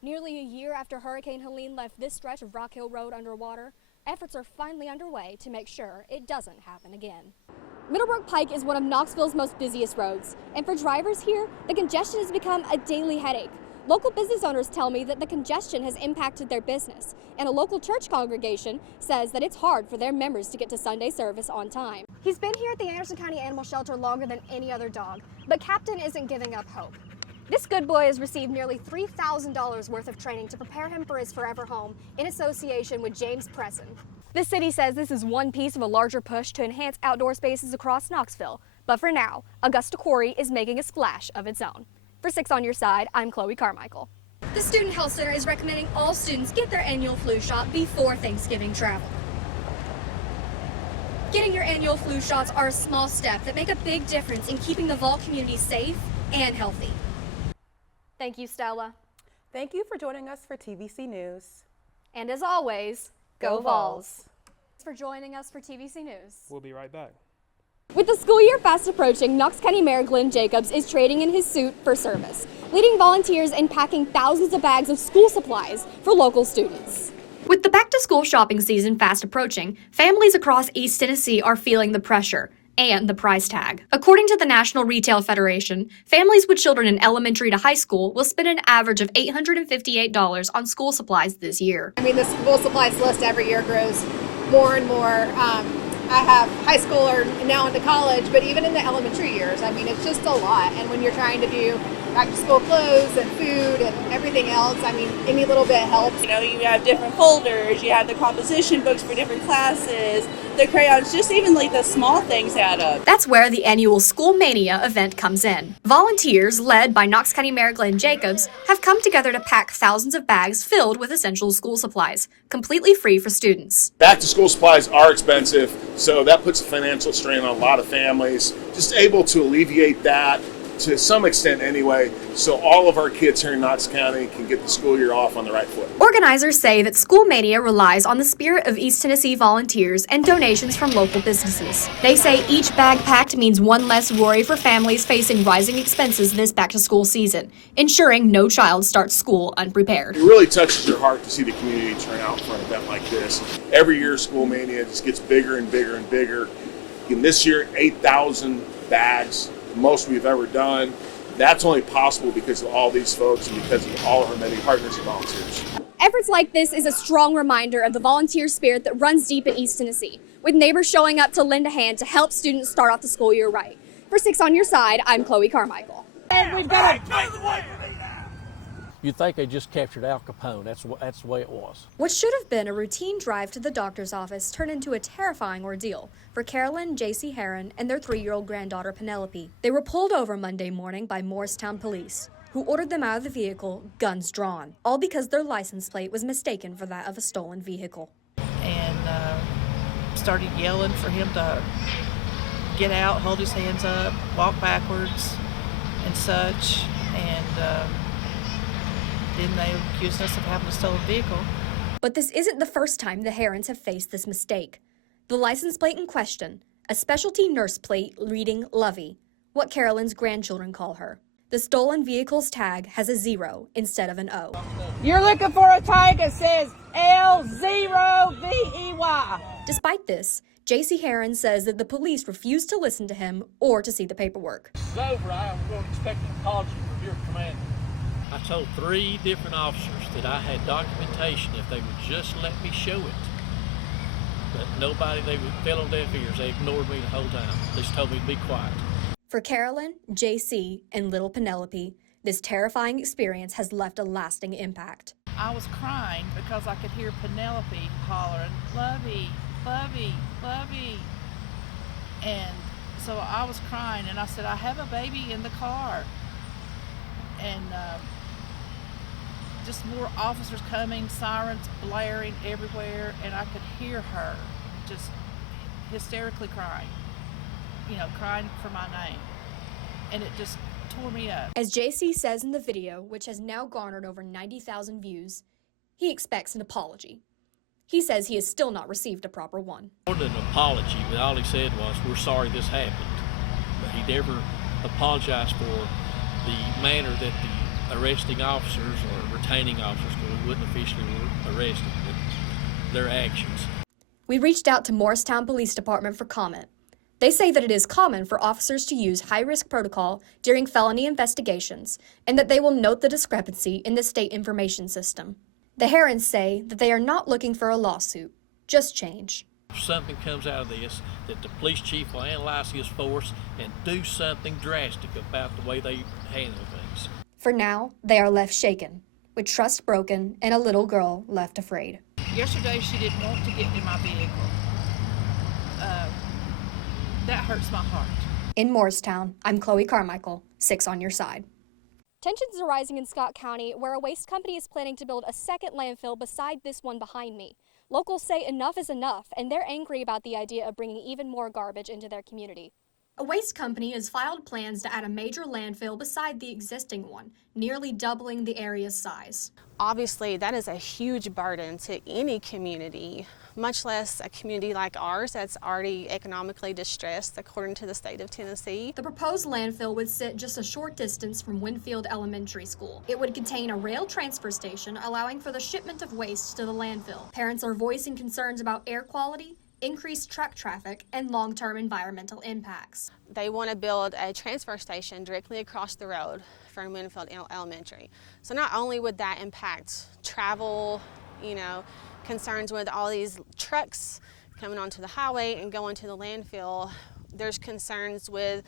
Nearly a year after Hurricane Helene left this stretch of Rock Hill Road underwater, efforts are finally underway to make sure it doesn't happen again. Middlebrook Pike is one of Knoxville's most busiest roads, and for drivers here, the congestion has become a daily headache. Local business owners tell me that the congestion has impacted their business, and a local church congregation says that it's hard for their members to get to Sunday service on time. He's been here at the Anderson County Animal Shelter longer than any other dog, but Captain isn't giving up hope. This good boy has received nearly $3,000 worth of training to prepare him for his forever home in association with James Presson. The city says this is one piece of a larger push to enhance outdoor spaces across Knoxville, but for now, Augusta Quarry is making a splash of its own. For 6 on Your Side, I'm Chloe Carmichael. The Student Health Center is recommending all students get their annual flu shot before Thanksgiving travel. Getting your annual flu shots are a small step that make a big difference in keeping the Vol community safe and healthy. Thank you, Stella. Thank you for joining us for TVC News. And as always, go Vols. Thanks for joining us for TVC News. We'll be right back. With the school year fast approaching, Knox County Mayor Glenn Jacobs is trading in his suit for service, leading volunteers in packing thousands of bags of school supplies for local students. With the back-to-school shopping season fast approaching, families across East Tennessee are feeling the pressure and the price tag. According to the National Retail Federation, families with children in elementary to high school will spend an average of $858 on school supplies this year. I mean, the school supplies list every year grows more and more. I have high school or now into college, but even in the elementary years, I mean, it's just a lot. And when you're trying to do back to school clothes and food and everything else, I mean, any little bit helps. You know, you have different folders, you have the composition books for different classes, the crayons, just even like the small things add up. That's where the annual School Mania event comes in. Volunteers, led by Knox County Mayor Glenn Jacobs, have come together to pack thousands of bags filled with essential school supplies, completely free for students. Back to school supplies are expensive, so that puts a financial strain on a lot of families. Just able to alleviate that to some extent anyway, so all of our kids here in Knox County can get the school year off on the right foot. Organizers say that School Mania relies on the spirit of East Tennessee volunteers and donations from local businesses. They say each bag packed means one less worry for families facing rising expenses this back-to-school season, ensuring no child starts school unprepared. It really touches your heart to see the community turn out for an event like this. Every year, School Mania just gets bigger and bigger and bigger. And this year, 8,000 bags, the most we've ever done. That's only possible because of all these folks and because of all of our many partners and volunteers. Efforts like this is a strong reminder of the volunteer spirit that runs deep in East Tennessee, with neighbors showing up to lend a hand to help students start off the school year right. For 6 on Your Side, I'm Chloe Carmichael. You'd think they just captured Al Capone. That's the way it was. What should have been a routine drive to the doctor's office turned into a terrifying ordeal for Carolyn, J.C. Heron, and their 3-year-old granddaughter Penelope. They were pulled over Monday morning by Morristown police, who ordered them out of the vehicle, guns drawn, all because their license plate was mistaken for that of a stolen vehicle. And started yelling for him to get out, hold his hands up, walk backwards, and such. And then they accused us of having a stolen vehicle. But this isn't the first time the Herons have faced this mistake. The license plate in question, a specialty nurse plate reading Lovey, what Carolyn's grandchildren call her. The stolen vehicle's tag has a 0 instead of an O. You're looking for a tag that says L0VEY. Despite this, J.C. Heron says that the police refused to listen to him or to see the paperwork. It's over. I'm going to expect an apology from your commander. I told 3 different officers that I had documentation if they would just let me show it. But nobody, they fell on deaf ears. They ignored me the whole time. They just told me to be quiet. For Carolyn, J.C., and little Penelope, this terrifying experience has left a lasting impact. I was crying because I could hear Penelope hollering, "Lovey, Lovey, Lovey." And so I was crying, and I said, "I have a baby in the car." And just more officers coming, sirens blaring everywhere, and I could hear her just hysterically crying, crying for my name. And it just tore me up. As JC says in the video, which has now garnered over 90,000 views, he expects an apology. He says he has still not received a proper one. More than an apology, but all he said was, "We're sorry this happened." But he never apologized for the manner that the arresting officers or retaining officers, because we wouldn't officially arrest them, but their actions. We reached out to Morristown Police Department for comment. They say that it is common for officers to use high-risk protocol during felony investigations, and that they will note the discrepancy in the state information system. The Herons say that they are not looking for a lawsuit, just change. If something comes out of this, that the police chief will analyze his force and do something drastic about the way they handle things. For now, they are left shaken, with trust broken and a little girl left afraid. Yesterday, she didn't want to get in my vehicle. That hurts my heart. In Morristown, I'm Chloe Carmichael, 6 on your side. Tensions are rising in Scott County, where a waste company is planning to build a second landfill beside this one behind me. Locals say enough is enough, and they're angry about the idea of bringing even more garbage into their community. A waste company has filed plans to add a major landfill beside the existing one, nearly doubling the area's size. Obviously, that is a huge burden to any community, much less a community like ours that's already economically distressed, according to the state of Tennessee. The proposed landfill would sit just a short distance from Winfield Elementary School. It would contain a rail transfer station, allowing for the shipment of waste to the landfill. Parents are voicing concerns about air quality, increased truck traffic, and long-term environmental impacts. They want to build a transfer station directly across the road from Winfield Elementary. So not only would that impact travel, concerns with all these trucks coming onto the highway and going to the landfill, there's concerns with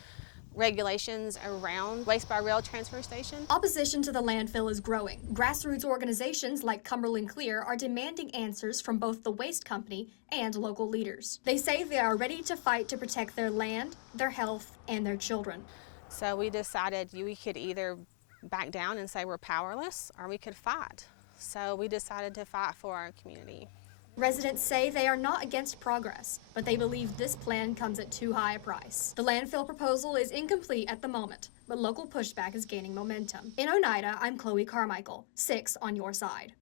regulations around waste by rail transfer station. Opposition to the landfill is growing. Grassroots organizations like Cumberland Clear are demanding answers from both the waste company and local leaders. They say they are ready to fight to protect their land, their health, and their children. So we decided we could either back down and say we're powerless, or we could fight. So we decided to fight for our community. Residents say they are not against progress, but they believe this plan comes at too high a price. The landfill proposal is incomplete at the moment, but local pushback is gaining momentum. In Oneida, I'm Chloe Carmichael, 6 on your side.